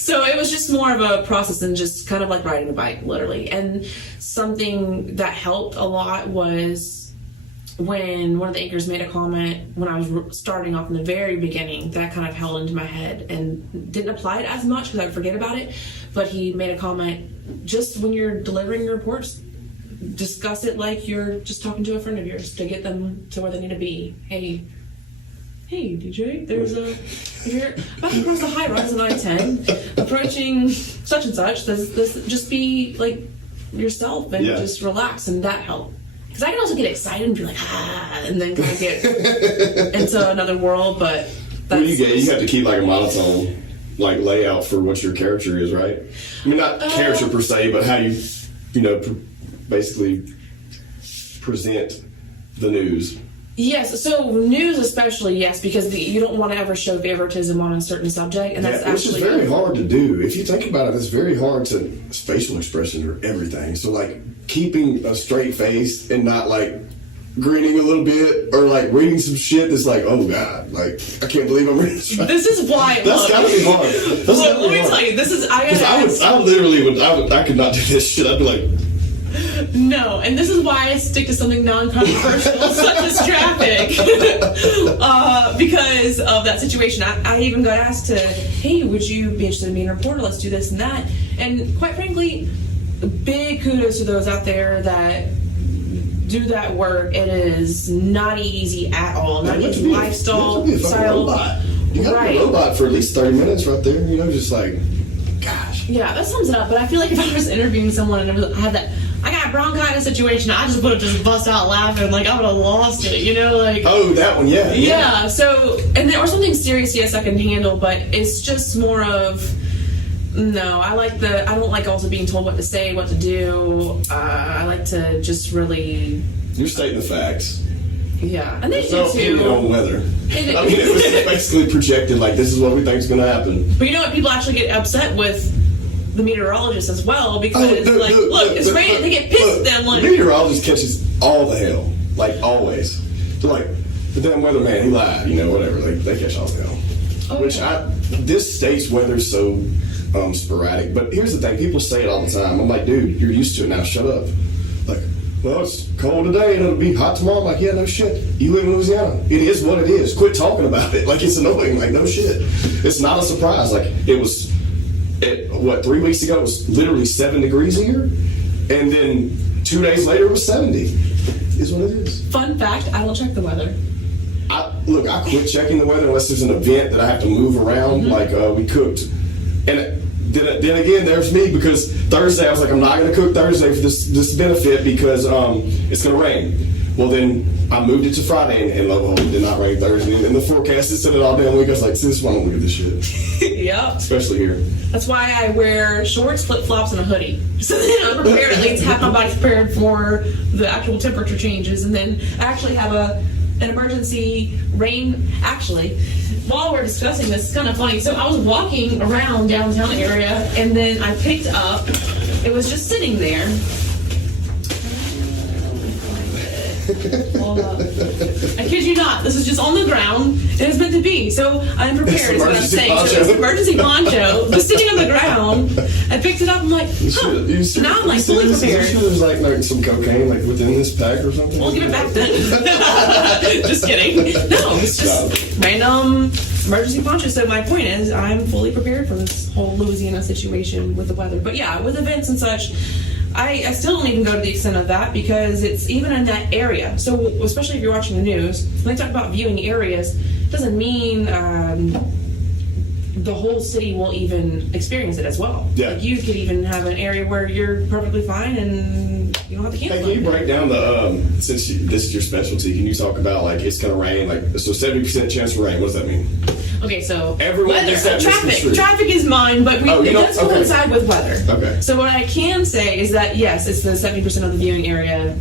So it was just more of a process than just kind of like riding a bike, literally. And something that helped a lot was when one of the anchors made a comment when I was starting off in the very beginning that kind of held into my head and didn't apply it as much because I would forget about it. But he made a comment, just when you're delivering your reports, discuss it like you're just talking to a friend of yours to get them to where they need to be. Hey DJ, if you're about to cross the high rise on I-10, approaching such and such, this just be like yourself and just relax, and that helped. Because I can also get excited and be like, and then kind of get into another world, but that's... You have to keep like a monotone like layout for what your character is, right? I mean, not character per se, but how you basically present the news. Yes, so news especially, yes, because you don't want to ever show favoritism on a certain subject, and that's which is very hard to do. If you think about it, it's very hard to facial expression or everything. So like keeping a straight face and not like grinning a little bit or like reading some shit that's like, oh god, like I can't believe I'm reading this. This is why that's gotta be hard. Let me tell you, this is I could not do this shit. I'd be like, no, and this is why I stick to something non-controversial, such as traffic, because of that situation. I even got asked to, hey, would you be interested in being a reporter? Let's do this and that. And quite frankly, big kudos to those out there that do that work. It is not easy at all. Not easy lifestyle. You got to be a robot for at least 30 minutes right there. Just like, gosh. Yeah, that sums it up. But I feel like if I was interviewing someone and I had that, I got bronchitis situation, I just would have just bust out laughing, like I would have lost it, like. Oh, that one, yeah. Yeah. So, and there was something serious, yes, I can handle, but it's just more of, no, I don't like also being told what to say, what to do. I like to just really. You're stating the facts. Yeah, and they do too. On weather. It was basically projected, like this is what we think is going to happen. But you know what? People actually get upset with the meteorologist as well because look, it's raining. They get pissed at them. Like the meteorologist catches all the hell, like always. They're like the damn weatherman, he lied, whatever. Like they catch all the hell. Oh, this state's weather's so sporadic. But here's the thing: people say it all the time. I'm like, dude, you're used to it now. Shut up. Like, well, it's cold today and it'll be hot tomorrow. I'm like, yeah, no shit. You live in Louisiana. It is what it is. Quit talking about it. Like it's annoying. Like no shit. It's not a surprise. Like it was. 3 weeks ago it was literally 7 degrees here, and then 2 days later it was 70. Is what it is. Fun fact: I will check the weather. I quit checking the weather unless there's an event that I have to move around. Mm-hmm. Like we cooked, and then again there's me because Thursday I was like I'm not going to cook Thursday for this benefit because it's going to rain. Well, then I moved it to Friday, and lo and behold, it did not rain Thursday. And the forecast it said it all damn week. I was like, this is why I don't look at this shit. Yep. Especially here. That's why I wear shorts, flip-flops, and a hoodie. So then I'm prepared, at least have my body prepared for the actual temperature changes. And then I actually have an emergency rain. Actually, while we're discussing this, it's kind of funny. So I was walking around downtown area, and then I picked up, it was just sitting there. Hold up. I kid you not, this is just on the ground. It is meant to be. So I'm prepared, is what I'm saying. So it's an emergency poncho, just sitting on the ground. I picked it up, I'm like, now I'm like fully prepared. You there's like some cocaine like within this pack or something? We'll give it back then. Just kidding. No, it's just random emergency poncho. So my point is, I'm fully prepared for this whole Louisiana situation with the weather. But yeah, with events and such, I still don't even go to the extent of that because it's even in that area. So especially if you're watching the news, when they talk about viewing areas, it doesn't mean the whole city will even experience it as well. Yeah. Like you could even have an area where you're perfectly fine and you don't have to cancel. Hey, can you break down this is your specialty? Can you talk about like it's gonna rain, like so 70% chance for rain? What does that mean? Okay, so everyone weather, traffic is mine, but it does coincide with weather. Okay. So what I can say is that yes, it's the 70% of the viewing area.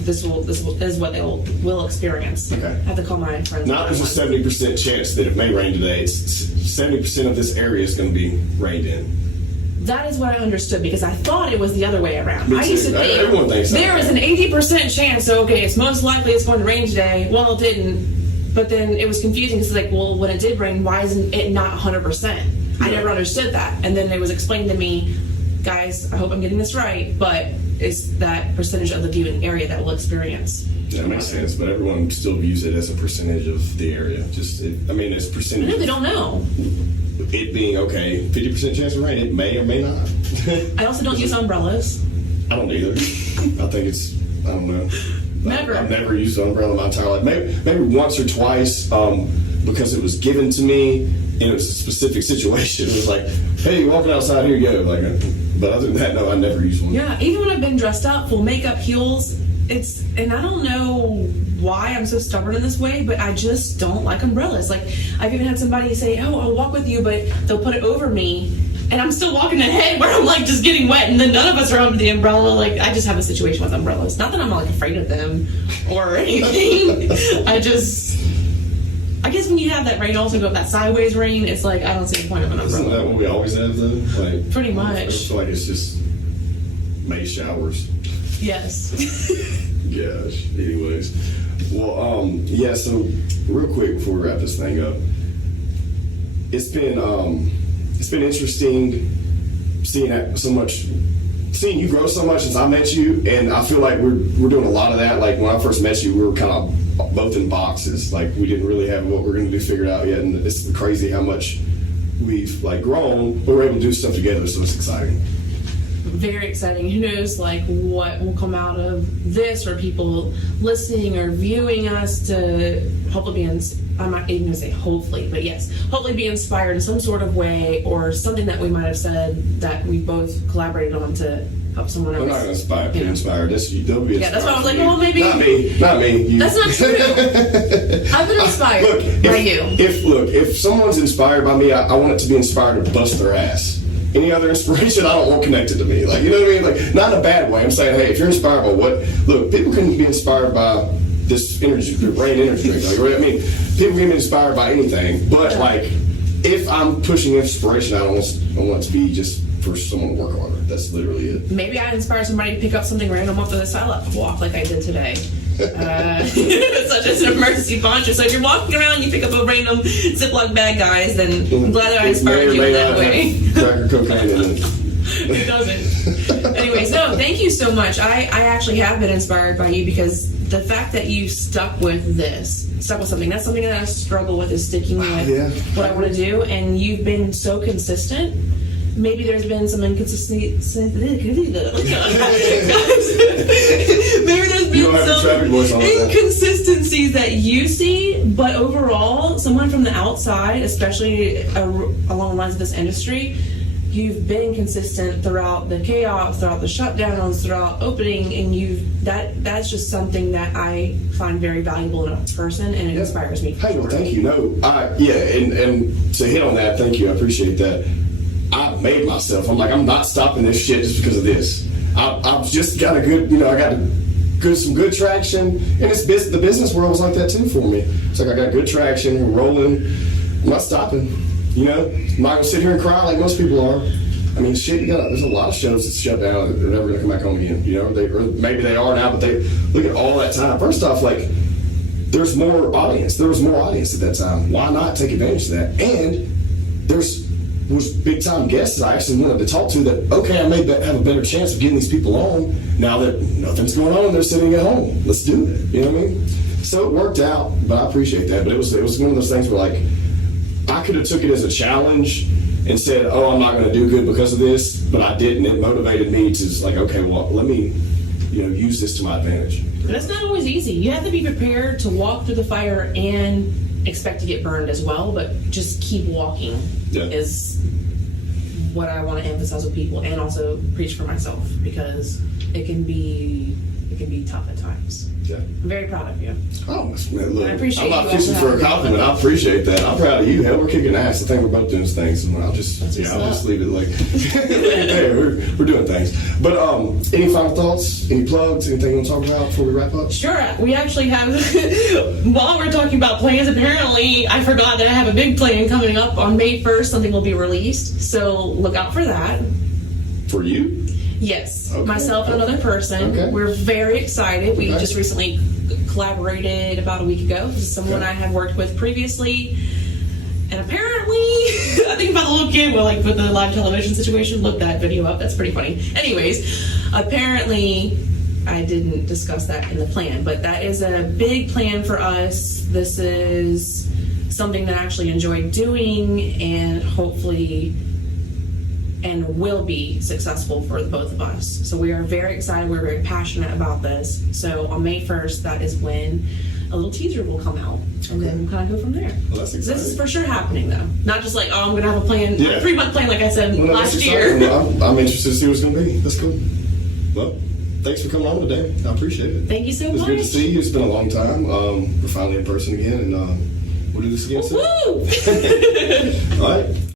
This is what they will experience. Okay. I have to call my friends. Not there's a 70% chance that it may rain today. It's 70% of this area is going to be rained in. That is what I understood because I thought it was the other way around. I used to think everyone thinks there is an 80% chance. So okay, it's most likely it's going to rain today. Well, it didn't. But then it was confusing because it's like, well, when it did rain, why isn't it not 100%? I never understood that. And then it was explained to me, guys, I hope I'm getting this right, but it's that percentage of the viewing area that we'll experience. That makes sense, but everyone still views it as a percentage of the area. It's percentage. No, they don't know. It being, okay, 50% chance of rain, it may or may not. I also don't use umbrellas. I don't either. I think I don't know. Never. I've never used an umbrella in my entire life. Maybe once or twice because it was given to me and it was a specific situation. It was like, hey, walking outside, here you go. But other than that, no, I never used one. Yeah, even when I've been dressed up, full makeup, heels, and I don't know why I'm so stubborn in this way, but I just don't like umbrellas. Like, I've even had somebody say, oh, I'll walk with you, but they'll put it over me. And I'm still walking ahead where I'm like just getting wet, and then none of us are under the umbrella. Like, I just have a situation with umbrellas. Not that I'm like afraid of them or anything. I guess when you have that rain also go that sideways rain, it's like I don't see the point of an umbrella. Isn't that what we always have though? Like, pretty much. I feel like it's just May showers. Yes. Gosh. Anyways, well, yeah. So real quick before we wrap this thing up, it's been interesting seeing you grow so much since I met you, and I feel like we're doing a lot of that. Like when I first met you, we were kind of both in boxes. Like we didn't really have what we're going to do figured out yet, and it's crazy how much we've like grown, but we're able to do stuff together. So it's exciting. Very exciting. Who knows, like, what will come out of this, or people listening or viewing us to hopefully I'm not even going to say hopefully, but yes, hopefully be inspired in some sort of way, or something that we might have said that we both collaborated on to help someone else. I'm not going to be inspired. They'll be inspired. Yeah, that's why I was like, well, maybe. Not me. You. That's not true. I've been inspired by you. If someone's inspired by me, I want it to be inspired to bust their ass. Any other inspiration, I don't want connected to me. Like, you know what I mean? Like, not in a bad way. I'm saying, hey, if you're inspired by people can be inspired by this brain energy drink. Like, I mean, people can be inspired by anything. But like, if I'm pushing inspiration, I don't want it to be just for someone to work harder. That's literally it. Maybe I inspire somebody to pick up something random off the sidewalk like I did today. Such as an emergency poncho. So if you're walking around and you pick up a random Ziploc bag, guys, then I'm glad that I inspired you in that way. Cracker cocaine in it. It doesn't. Anyways, no, thank you so much. I actually have been inspired by you, because the fact that you stuck with something, that's something that I struggle with, is sticking with what I want to do, and you've been so consistent. Maybe there's been some inconsistency. Maybe there's been some inconsistencies that you see, but overall, someone from the outside, especially along the lines of this industry, you've been consistent throughout the chaos, throughout the shutdowns, throughout opening, and that's just something that I find very valuable in a person, and it inspires me. Hey, well, thank you. No, and to hit on that, thank you. I appreciate that. I made myself. I'm like, I'm not stopping this shit just because of this. I've just got some good traction, and the business world was like that too for me. It's like I got good traction, we're rolling. I'm not stopping. I'm not gonna sit here and cry like most people are. I mean, shit, there's a lot of shows that shut down that are never gonna come back on again. Maybe they are now, but they look at all that time. First off, like, there's more audience. There was more audience at that time. Why not take advantage of that? And was big time guests that I actually wanted to talk to that, okay, I may have a better chance of getting these people on now that nothing's going on, they're sitting at home. Let's do it. You know what I mean? So it worked out, but I appreciate that. But it was one of those things where, like, I could have took it as a challenge and said, oh, I'm not going to do good because of this, but I didn't. It motivated me to, like, okay, well, let me, use this to my advantage. But it's not always easy. You have to be prepared to walk through the fire and expect to get burned as well, but just keep walking is what I want to emphasize with people, and also preach for myself, because it can be tough at times. Yeah. I'm very proud of you. Oh, man, look, I appreciate I'm not fishing for a compliment. I appreciate that. I'm proud of you. Hell, we're kicking ass. I think we're both doing things, and I'll just leave it like, hey, we're doing things. But any final thoughts? Any plugs? Anything you want to talk about before we wrap up? Sure. We actually have, while we're talking about plans, apparently I forgot that I have a big plan coming up on May 1st. Something will be released, so look out for that. For you? Yes, myself and another person. Okay. We're very excited. We just recently collaborated about a week ago. This is someone I had worked with previously. And apparently, I think about the little kid with the live television situation. Look that video up. That's pretty funny. Anyways, apparently I didn't discuss that in the plan, but that is a big plan for us. This is something that I actually enjoy doing and hopefully and will be successful for the both of us. So we are very excited. We're very passionate about this. So on May 1st, that is when a little teaser will come out, and then we'll kind of go from there. Well, that's exciting. This is for sure happening, though. Not just like, oh, I'm going to have a plan, a 3-month plan, like I said Well, no, last that's year. exciting. Well, I'm interested to see what's going to be. That's cool. Well, thanks for coming on today. I appreciate it. Thank you so It's much. good to see you. It's been a long time. We're finally in person again, and we'll do this again soon. Woo! All right.